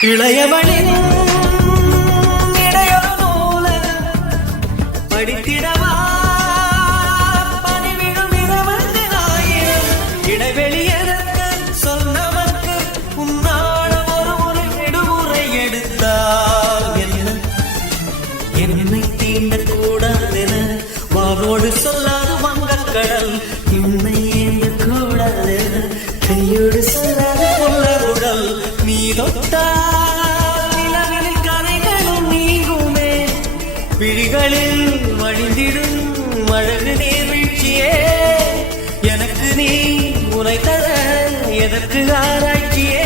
இளையவளின் இடையொரு நூல படித்திடவா பணிவிடும் இரவந்து ஆயிரம் இடைவெளியதற்கு சொன்னவர்க்கு உன்னாட ஒரு விடுமுறை எடுத்தால் என்னை தீண்டக்கூடாதென வானோடு சொல்லாது வங்கக்கடல் என்னை ஏந்தக்கூடாதென கையோடு சொல்லாது புல்லருடல் நீ தொட்டால் நிலவில் கரைகளும் நீங்குமே விழிகளில் வழிந்திடும் அழகு நீர்வீழ்ச்சியே எனக்கு நீ உனை தர எதற்கு ஆராய்ச்சியே